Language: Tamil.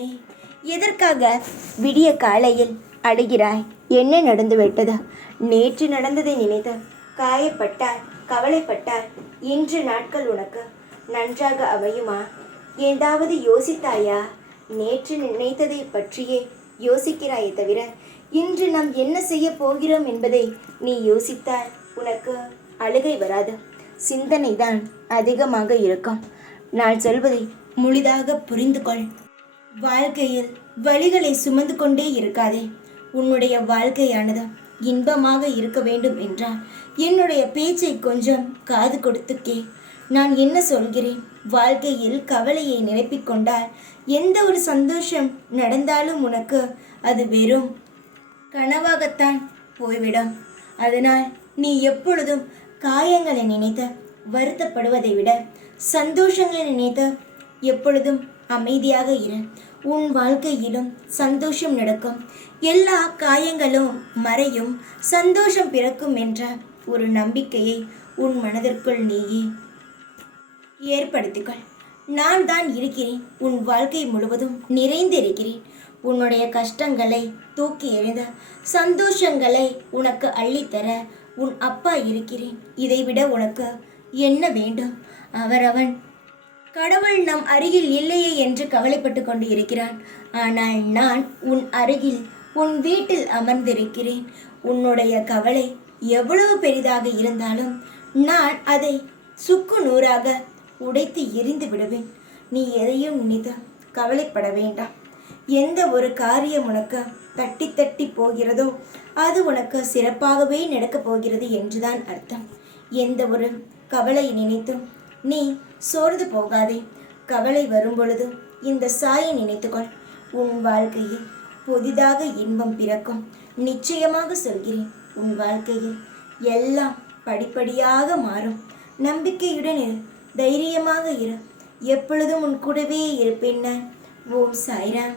ஏய், எதற்காக விடிய காலையில் அழுகிறாய்? என்ன நடந்துவிட்டது? நேற்று நடந்ததை நினைத்து காயப்பட்டாய், கவலைப்பட்டாய். இன்று நாட்கள் உனக்கு நன்றாக அமையுமா? ஏதாவது யோசித்தாயா? நேற்று நினைத்ததை பற்றியே யோசிக்கிறாயே தவிர இன்று நாம் என்ன செய்ய போகிறோம் என்பதை நீ யோசித்தால் உனக்கு அழுகை வராது, சிந்தனைதான் அதிகமாக இருக்கும். நான் சொல்வதை முழுதாக புரிந்து கொள். வாழ்க்கையில் வழிகளை சுமந்து கொண்டே இருக்காதே. உன்னுடைய வாழ்க்கையானது இன்பமாக இருக்க வேண்டும் என்றால் என்னுடைய பேச்சை கொஞ்சம் காது கொடுத்துக்கே. நான் என்ன சொல்கிறேன்? வாழ்க்கையில் கவலையை நிரப்பிக் கொண்டால் எந்த ஒரு சந்தோஷம் நடந்தாலும் உனக்கு அது வெறும் கனவாகத்தான் போய்விடும். அதனால் நீ எப்பொழுதும் காயங்களை நினைத்து வருத்தப்படுவதை விட சந்தோஷங்களை நினைத்து எப்பொழுதும் அமைதியாக இரு. உன் வாழ்க்கையிலும் சந்தோஷம் நடக்கும். எல்லா காயங்களும் மறையும், சந்தோஷம் பிறக்கும் என்ற ஒரு நம்பிக்கையை உன் மனதிற்குள் நீயே ஏற்படுத்திக்கொள். நான் தான் இருக்கிறேன். உன் வாழ்க்கை முழுவதும் நிறைந்திருக்கிறேன். உன்னுடைய கஷ்டங்களை தூக்கி எறிந்த சந்தோஷங்களை உனக்கு அள்ளித்தர உன் அப்பா இருக்கிறேன். இதைவிட உனக்கு என்ன வேண்டும்? அவன் கடவுள் நம் அருகில் இல்லையே என்று கவலைப்பட்டு கொண்டு இருக்கிறான். ஆனால் நான் உன் அருகில் உன் வீட்டில் அமர்ந்திருக்கிறேன். உன்னுடைய கவலை எவ்வளவு பெரிதாக இருந்தாலும் நான் அதை சுக்கு நூறாக உடைத்து எரிந்து விடுவேன். நீ எதையும் நினைத்து கவலைப்பட வேண்டாம். எந்த ஒரு காரியம் உனக்கு தட்டி தட்டி போகிறதோ அது உனக்கு சிறப்பாகவே நடக்கப் போகிறது என்றுதான் அர்த்தம். எந்த ஒரு கவலை நினைத்தும் நீ சோர்ந்து போகாதே. கவலை வரும்பொழுது இந்த சாயை நினைத்துக்கொள். உன் வாழ்க்கையில் புதிதாக இன்பம் பிறக்கும். நிச்சயமாக சொல்கிறேன், உன் வாழ்க்கையில் எல்லாம் படிப்படியாக மாறும். நம்பிக்கையுடன் இரு, தைரியமாக இரு. எப்பொழுதும் உன் கூடவே இருப்பேன் நான். ஓம் சாய்ராம்.